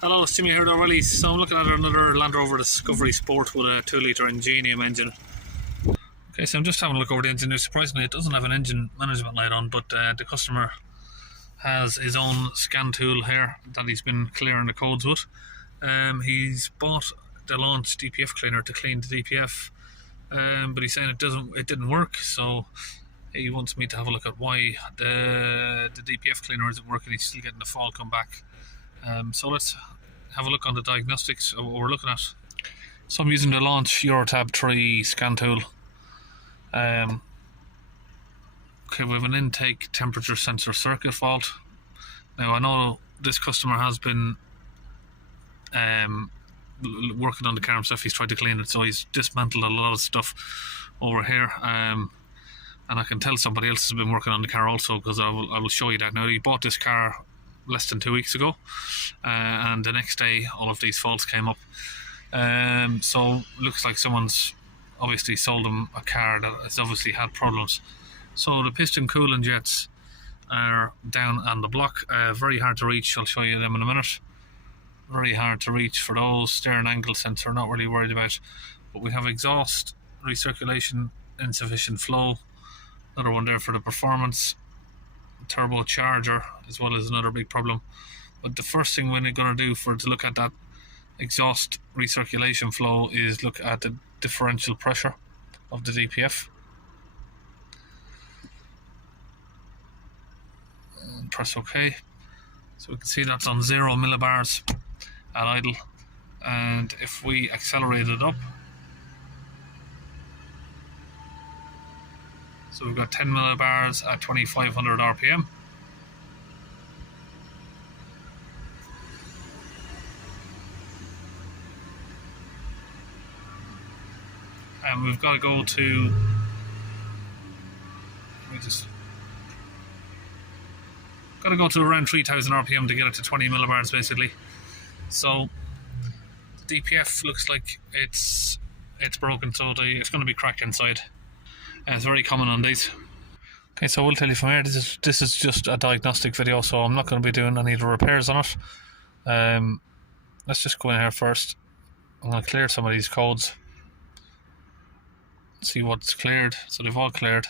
Hello, it's Jimmy here at O'Reilly's. So I'm looking at another Land Rover Discovery Sport with a 2-litre Ingenium engine. Okay, so I'm just having a look over the engine. Now, surprisingly, it doesn't have an engine management light on, but the customer has his own scan tool here that he's been clearing the codes with. He's bought the launch DPF cleaner to clean the DPF, but he's saying it didn't work, so he wants me to have a look at why the DPF cleaner isn't working. He's still getting the fall come back. So let's have a look on the diagnostics of what we're looking at. So I'm using the launch Eurotab 3 scan tool. Okay, we have an intake temperature sensor circuit fault. Now I know this customer has been working on the car himself. He's tried to clean it, so he's dismantled a lot of stuff over here. And I can tell somebody else has been working on the car also, because I will show you that. Now, he bought this car less than 2 weeks ago, and the next day all of these faults came up. So looks like someone's obviously sold him a car that has obviously had problems. So the piston coolant jets are down on the block, very hard to reach. I'll show you them in a minute. Very hard to reach for those. Stern angle sensor, not really worried about, but we have exhaust recirculation, insufficient flow, another one there for the performance. Turbocharger as well as another big problem. But the first thing we're going to do to look at that exhaust recirculation flow is look at the differential pressure of the DPF. And press OK. So we can see that's on 0 millibars at idle, and if we accelerate it up, so we've got 10 millibars at 2500 RPM. And we've got to go to, around 3000 RPM to get it to 20 millibars basically. So the DPF looks like it's broken, so it's going to be cracked inside. It's very common on these. Okay, so I will tell you from here, this is just a diagnostic video, so I'm not going to be doing any of the repairs on it. Let's just go in here first. I'm going to clear some of these codes, see what's cleared. So they've all cleared.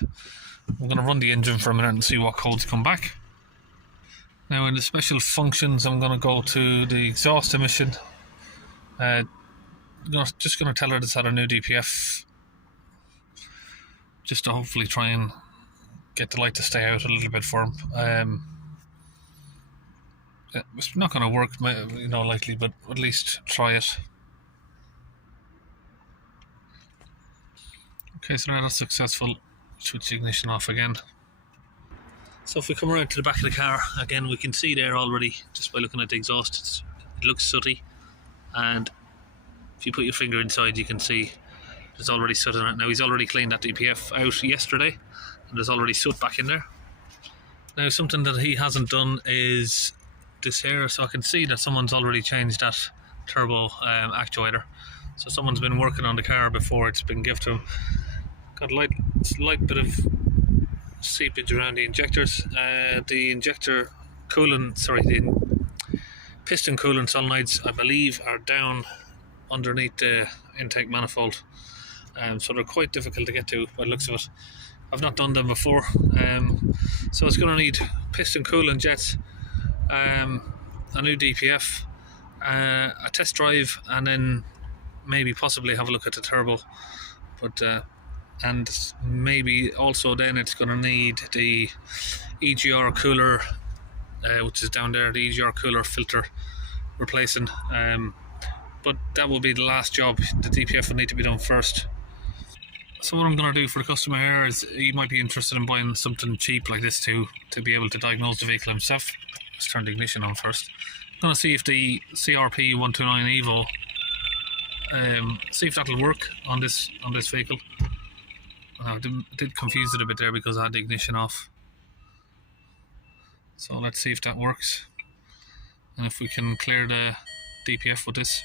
I'm going to run the engine for a minute and see what codes come back. Now in the special functions, I'm going to go to the exhaust emission. Just going to tell her it's had a new DPF, just to hopefully try and get the light to stay out a little bit for him. It's not going to work, likely, but at least try it. Okay, so now that's successful. Switch the ignition off again. So if we come around to the back of the car, again we can see there already, just by looking at the exhaust, it looks sooty, and if you put your finger inside you can see there's already soot in it. Now he's already cleaned that DPF out yesterday, and there's already soot back in there. Now something that he hasn't done is this here, so I can see that someone's already changed that turbo actuator. So someone's been working on the car before it's been given to him. Got a light bit of seepage around the injectors. The injector coolant, the piston coolant solenoids, I believe, are down underneath the intake manifold. So they're quite difficult to get to by the looks of it. I've not done them before, so it's going to need piston coolant jets, a new DPF, a test drive, and then maybe possibly have a look at the turbo. But and maybe also then it's going to need the EGR cooler, which is down there, the EGR cooler filter replacing. But that will be the last job. The DPF will need to be done first. So what I'm going to do for the customer here is, he might be interested in buying something cheap like this to be able to diagnose the vehicle himself. Let's turn the ignition on first. I'm going to see if the CRP 129 Evo, see if that'll work on this vehicle. I did confuse it a bit there because I had the ignition off. So let's see if that works, and if we can clear the DPF with this.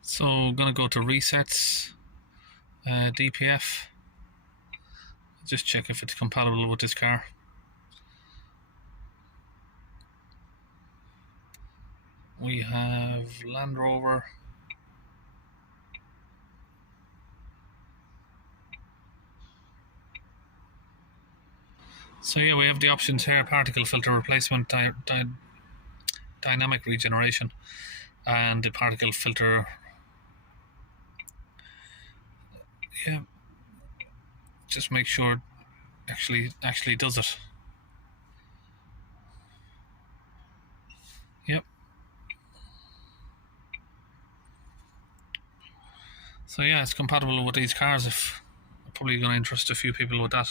So I'm going to go to resets, DPF, Just check if it's compatible with this car. We have Land Rover. So yeah, we have the options here: particle filter replacement, dynamic regeneration, and the particle filter. Yeah, just make sure it actually does it. Yep. So yeah, it's compatible with these cars. If probably going to interest a few people with that,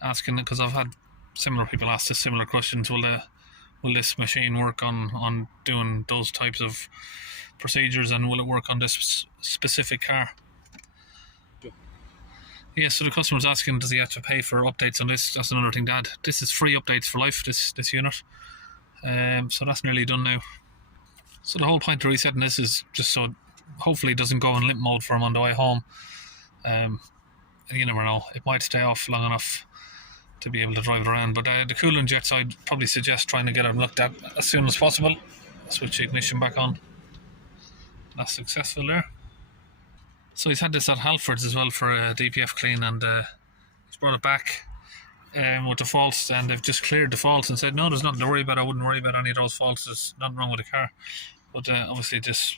asking, because I've had similar people ask the similar questions. Will this machine work on doing those types of procedures, and will it work on this specific car? Yeah, so the customer's asking, does he have to pay for updates on this? That's another thing, Dad. This is free updates for life, this unit. So that's nearly done now. So the whole point of resetting this is just so hopefully it doesn't go in limp mode for him on the way home. You never know, it might stay off long enough to be able to drive it around. But the coolant jets, I'd probably suggest trying to get them looked at as soon as possible. Switch the ignition back on. That's successful there. So he's had this at Halfords as well for a DPF clean, and he's brought it back with the faults, and they've just cleared the faults and said, no, there's nothing to worry about. I wouldn't worry about any of those faults. There's nothing wrong with the car. But obviously just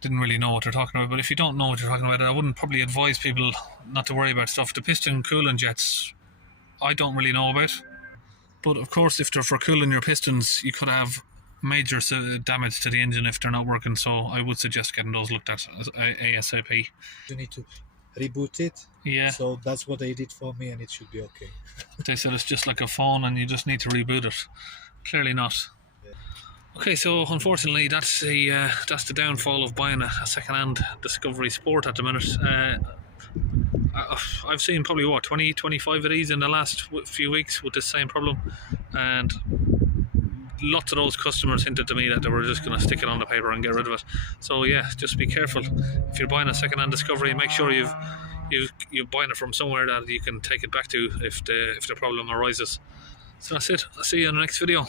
didn't really know what they're talking about. But if you don't know what you're talking about, I wouldn't probably advise people not to worry about stuff. The piston coolant jets, I don't really know about. But of course, if they're for cooling your pistons, you could have major damage to the engine if they're not working. So I would suggest getting those looked at ASAP. You need to reboot it. Yeah. So that's what they did for me, and it should be okay. They said it's just like a phone and you just need to reboot it. Clearly not. Yeah. Okay, so unfortunately that's the downfall of buying a second-hand Discovery Sport at the minute. I've seen probably 20-25 of these in the last few weeks with this same problem, and lots of those customers hinted to me that they were just going to stick it on the paper and get rid of it. So yeah, just be careful if you're buying a second-hand Discovery. Make sure you're buying it from somewhere that you can take it back to if the problem arises. So that's it. I'll see you in the next video.